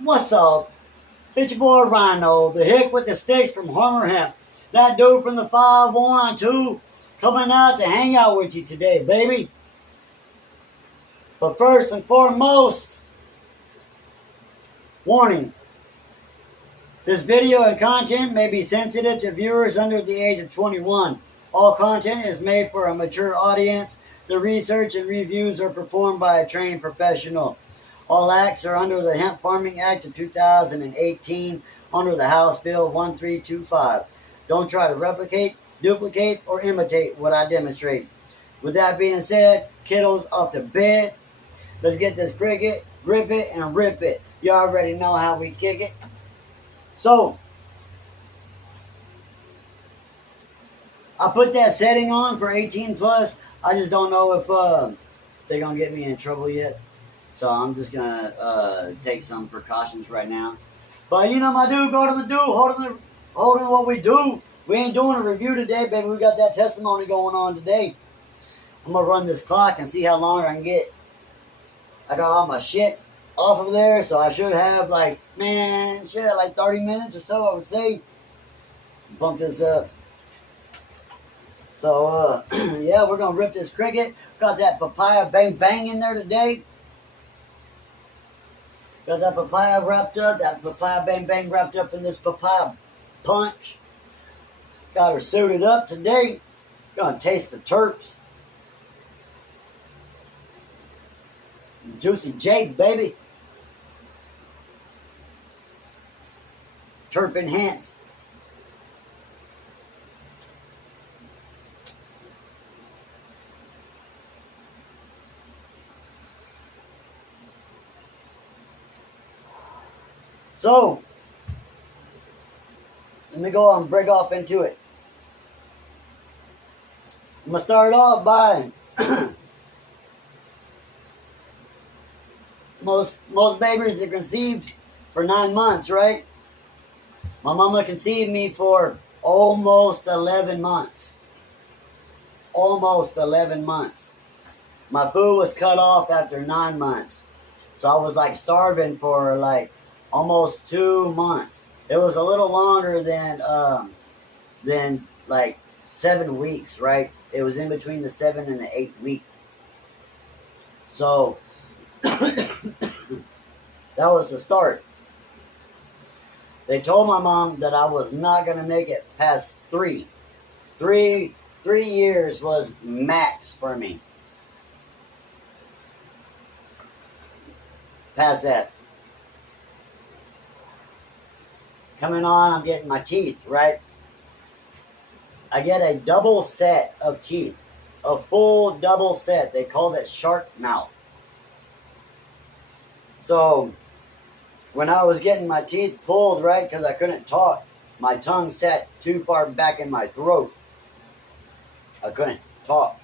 What's up? It's your boy Rhino, the hick with the sticks from Harmer Hemp. That dude from the 512 coming out to hang out with you today, baby. But first and foremost, warning. This video and content may be sensitive to viewers under the age of 21. All content is made for a mature audience. The research and reviews are performed by a trained professional. All acts are under the Hemp Farming Act of 2018 under the House Bill 1325. Don't try to replicate, duplicate, or imitate what I demonstrate. With that being said, kiddos off the bed. Let's get this cricket, grip it, and rip it. You already know how we kick it. So, I put that setting on for 18 plus. I just don't know if they're going to get me in trouble yet. So I'm just going to take some precautions right now. But you know my dude, go to the dude, holding what we do. We ain't doing a review today, baby. We got that testimony going on today. I'm going to run this clock and see how long I can get. I got all my shit off of there, so I should have like 30 minutes or so, I would say. Bump this up. So, yeah, we're going to rip this cricket. Got that papaya bang bang in there today. Got that papaya wrapped up, that papaya bang bang wrapped up in this papaya punch. Got her suited up today. Gonna taste the terps. Juicy Jake, baby. Terp enhanced. So, let me go and break off into it. I'm going to start off by most babies are conceived for 9 months, right? My mama conceived me for almost 11 months. Almost 11 months. My food was cut off after 9 months. So I was like starving for like almost 2 months. It was a little longer than like 7 weeks, right? It was in between the 7 and the 8 week. So that was the start. They told my mom that I was not gonna make it past 3. 3 years was max for me. Past that. Coming on, I'm getting my teeth, right? I get a double set of teeth. A full double set. They call it shark mouth. So, when I was getting my teeth pulled, right, because I couldn't talk, my tongue sat too far back in my throat. I couldn't talk.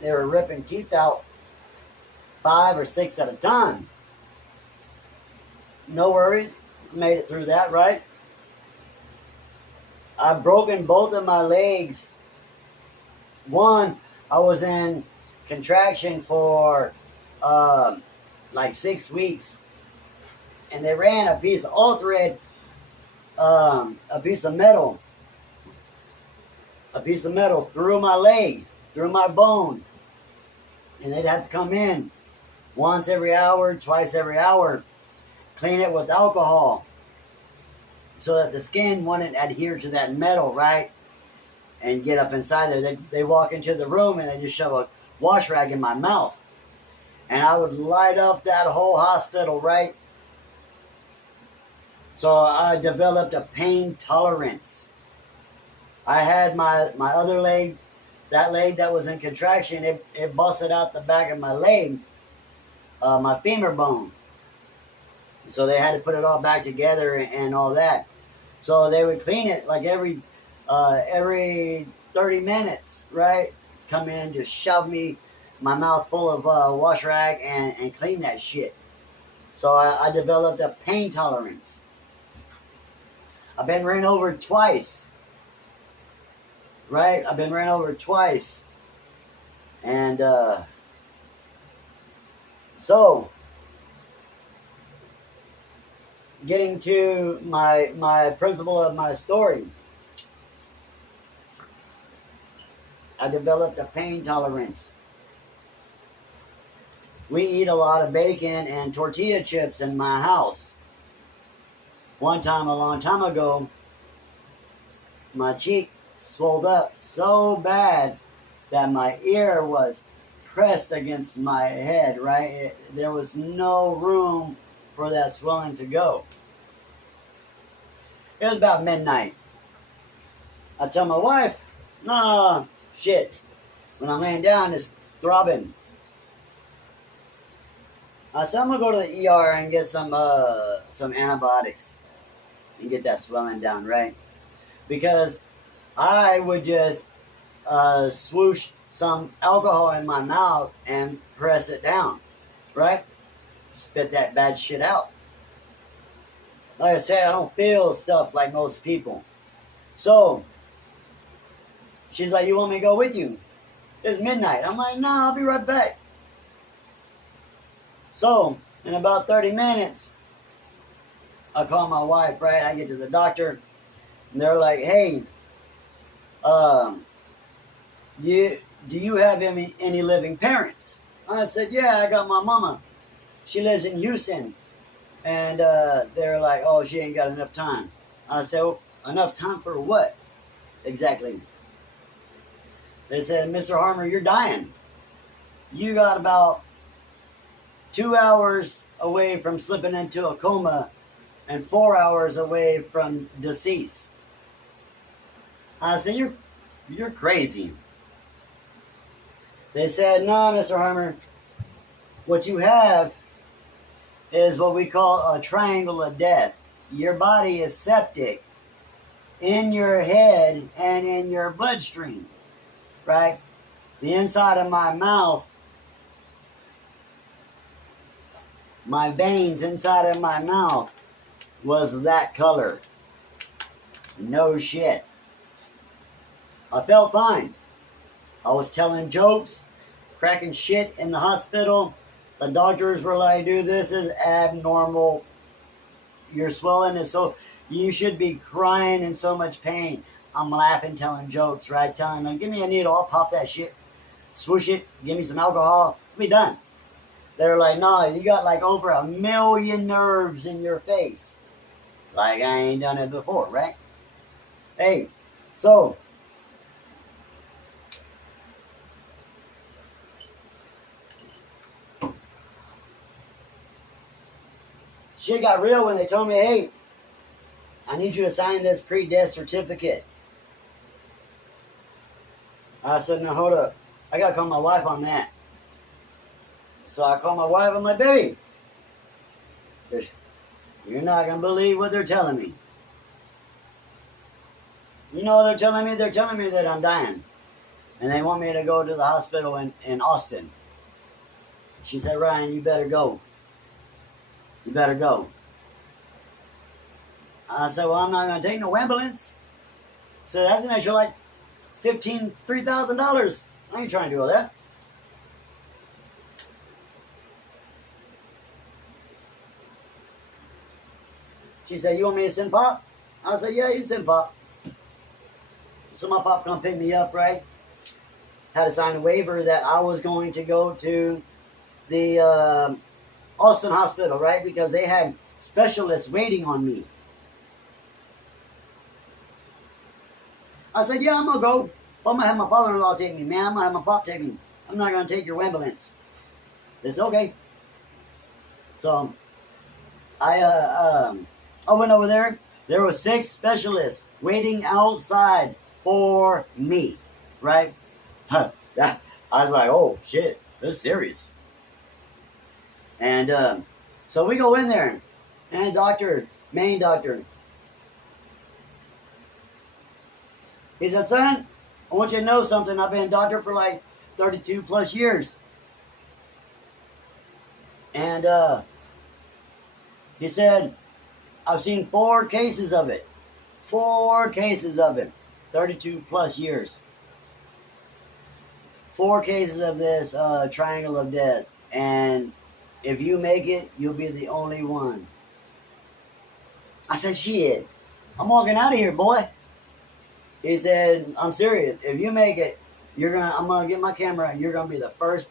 They were ripping teeth out 5 or 6 at a time. No worries. Made it through that, right? I've broken both of my legs. One, I was in contraction for like 6 weeks. And they ran a piece of all-thread, a piece of metal through my leg, through my bone. And they'd have to come in once every hour, twice every hour, clean it with alcohol so that the skin wouldn't adhere to that metal, right? And get up inside there. They walk into the room and they just shove a wash rag in my mouth. And I would light up that whole hospital, right? So I developed a pain tolerance. I had my other leg, that leg that was in contraction, it busted out the back of my leg, my femur bone. So they had to put it all back together and all that. So they would clean it like every 30 minutes, right? Come in, just shove my mouth full of wash rag and clean that shit. So I developed a pain tolerance. I've been ran over twice. Right? I've been ran over twice. And So, getting to my principle of my story, I developed a pain tolerance. We eat a lot of bacon and tortilla chips in my house. One time, a long time ago, my cheek swelled up so bad that my ear was pressed against my head, right? There was no room for that swelling to go. It was about midnight. I tell my wife, nah, shit. When I'm laying down, it's throbbing. I said, I'm going to go to the ER and get some antibiotics and get that swelling down, right? Because I would just swoosh some alcohol in my mouth and press it down, right? Spit that bad shit out. Like I said, I don't feel stuff like most people. So, she's like, you want me to go with you? It's midnight. I'm like, nah, I'll be right back. So, in about 30 minutes, I call my wife, right? I get to the doctor, and they're like, hey, do you have any living parents? I said, yeah, I got my mama. She lives in Houston. And they're like, oh, she ain't got enough time. I said, well, enough time for what? Exactly. They said, Mr. Harmer, you're dying. You got about 2 hours away from slipping into a coma and 4 hours away from decease. I said, you're crazy. They said, no, Mr. Harmer, what you have is what we call a triangle of death. Your body is septic in your head and in your bloodstream, right? The inside of my mouth, my veins inside of my mouth was that color. No shit. I felt fine. I was telling jokes, cracking shit in the hospital. The doctors were like, dude, this is abnormal. Your swelling is so, you should be crying in so much pain. I'm laughing, telling jokes, right? Telling them, give me a needle, I'll pop that shit. Swoosh it, give me some alcohol, we'll be done. They're like, nah, you got like over 1 million nerves in your face. Like I ain't done it before, right? Hey, so shit got real when they told me, hey, I need you to sign this pre-death certificate. I said, now hold up. I got to call my wife on that. So I called my wife. I'm like, baby, you're not going to believe what they're telling me. You know what they're telling me? They're telling me that I'm dying. And they want me to go to the hospital in Austin. She said, Ryan, you better go. You better go. I said, well, I'm not going to take no ambulance. I said, that's an extra like $3,000. I ain't trying to do all that. She said, you want me to send Pop? I said, yeah, you send Pop. So my Pop come pick me up, right? Had to sign a waiver that I was going to go to the Austin Hospital, right? Because they had specialists waiting on me. I said, yeah, I'm going to go. I'm going to have my father-in-law take me, man. I'm going to have my Pop take me. I'm not going to take your ambulance. It's okay. So I went over there. There were 6 specialists waiting outside for me, right? I was like, oh, shit, this is serious. And so we go in there, and main doctor, he said, son, I want you to know something. I've been a doctor for like 32 plus years. And he said, I've seen 4 cases of it. 4 cases of it. 32 plus years. 4 cases of this triangle of death. And If you make it, you'll be the only one. I said, shit, I'm walking out of here, boy. He said, I'm serious. If you make it, I'm gonna get my camera and you're gonna be the first person